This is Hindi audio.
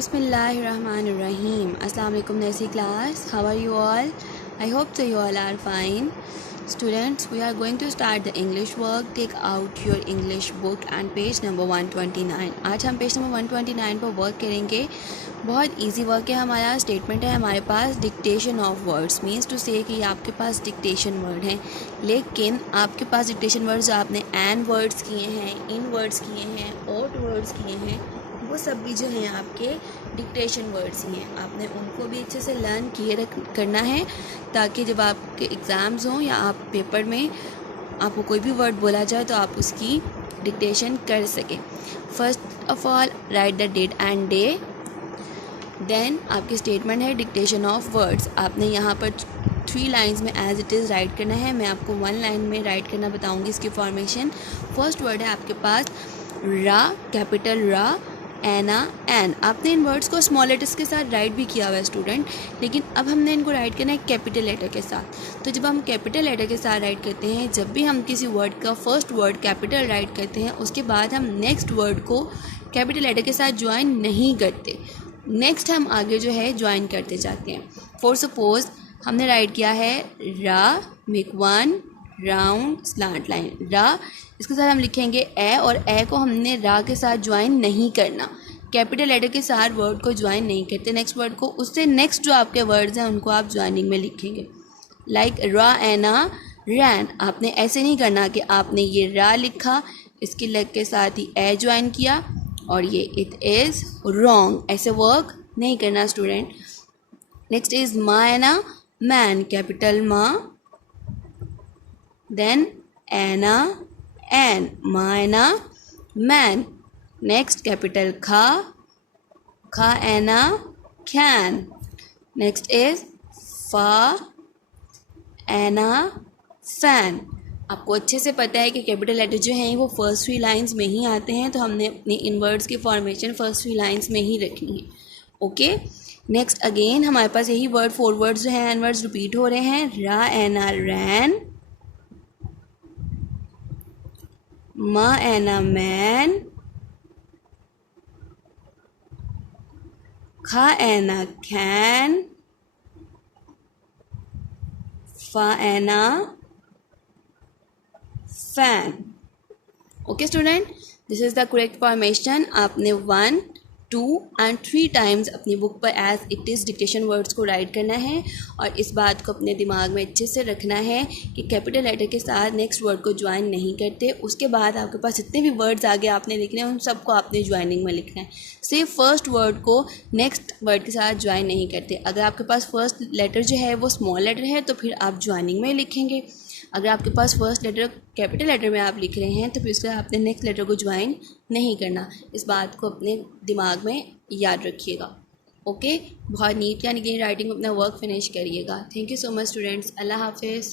Bismillahirrahmanirrahim. Assalamu alaikum nursery class. How are you all? I hope so you all are fine. Students, we are going to start the English work. Take out your English book and page number 129. आज हम पेज नंबर 129 पर वर्क करेंगे. बहुत इजी वर्क है हमारा. स्टेटमेंट है हमारे पास dictation of words means to say कि आपके पास डिक्टेशन वर्ड हैं, लेकिन आपके पास डिक्टेशन वर्ड्स जो आपने एन वर्ड्स किए हैं, इन वर्ड्स किए हैं, ओट वर्ड्स किए हैं, वो सब भी जो हैं आपके डिक्टेशन वर्ड्स ही हैं. आपने उनको भी अच्छे से लर्न किए करना है ताकि जब आपके एग्ज़ाम्स हों या आप पेपर में आपको कोई भी वर्ड बोला जाए तो आप उसकी डिक्टेशन कर सकें. First of all write the date and day. Then आपकी स्टेटमेंट है डिक्टेशन ऑफ वर्ड्स. आपने यहाँ पर 3 लाइन्स में एज इट इज़ राइट करना है. मैं आपको 1 लाइन में राइट करना बताऊँगी इसकी फॉर्मेशन. फर्स्ट वर्ड है आपके पास रा, कैपिटल रा, एना, एन. आपने इन वर्ड्स को स्मॉल लेटर्स के साथ राइट भी किया हुआ है स्टूडेंट, लेकिन अब हमने इनको राइट करना है कैपिटल लेटर के साथ. तो जब हम कैपिटल लेटर के साथ राइट करते हैं, जब भी हम किसी वर्ड का फर्स्ट वर्ड कैपिटल राइट करते हैं, उसके बाद हम नेक्स्ट वर्ड को कैपिटल लेटर के साथ ज्वाइन नहीं करते. नेक्स्ट हम आगे जो है ज्वाइन करते जाते हैं. फॉर सपोज हमने राइट किया है रा, मेक 1 राउंड स्लांट लाइन. रा, इसके साथ हम लिखेंगे ए, और ए को हमने रा के साथ ज्वाइन नहीं करना. कैपिटल लेटर के साथ वर्ड को ज्वाइन नहीं करते नेक्स्ट वर्ड को. उससे नेक्स्ट जो आपके वर्ड्स हैं उनको आप ज्वाइनिंग में लिखेंगे. लाइक रा, एना, रैन. आपने ऐसे नहीं करना कि आपने ये रा लिखा, इसके लेग के साथ ही ए ज्वाइन किया और ये इट इज़ रॉन्ग. ऐसे वर्क नहीं करना स्टूडेंट. नेक्स्ट इज़ मा, एना, मैन. कैपिटल मा, देन एना, एन. मा, एना, मैन. नेक्स्ट कैपिटल खा, खा, एना, कैन. नेक्स्ट इज फा, एना, फैन. आपको अच्छे से पता है कि कैपिटल लेटर जो हैं वो फर्स्ट 3 लाइन्स में ही आते हैं, तो हमने अपनी इन वर्ड्स की फॉर्मेशन फर्स्ट 3 लाइन्स में ही रखनी है. ओके. नेक्स्ट अगेन हमारे पास यही वर्ड 4 वर्ड्स जो हैं एन वर्ड्स रिपीट हो रहे हैं. रा, एना, रैन. मा, एना, मैन. खा, एना, कैन. फा, एना, फैन. Okay student, this is the correct formation. आपने 1, 2 and 3 टाइम्स अपनी बुक पर as it is dictation words को राइट करना है, और इस बात को अपने दिमाग में अच्छे से रखना है कि कैपिटल लेटर के साथ नेक्स्ट वर्ड को ज्वाइन नहीं करते. उसके बाद आपके पास जितने भी वर्ड्स आगे आपने लिखने हैं उन सबको आपने ज्वाइनिंग में लिखना है. सिर्फ फर्स्ट वर्ड को नेक्स्ट वर्ड के साथ ज्वाइन नहीं करते. अगर आपके पास फर्स्ट लेटर जो है वो स्मॉल लेटर है तो फिर आप ज्वाइनिंग में लिखेंगे. अगर आपके पास फर्स्ट लेटर कैपिटल लेटर में आप लिख रहे हैं तो फिर उसके आपने नेक्स्ट लेटर को ज्वाइन नहीं करना. इस बात को अपने दिमाग में याद रखिएगा. ओके. बहुत नीट यानी कि राइटिंग में अपना वर्क फिनिश करिएगा. Thank you so much students. अल्लाह हाफिज़.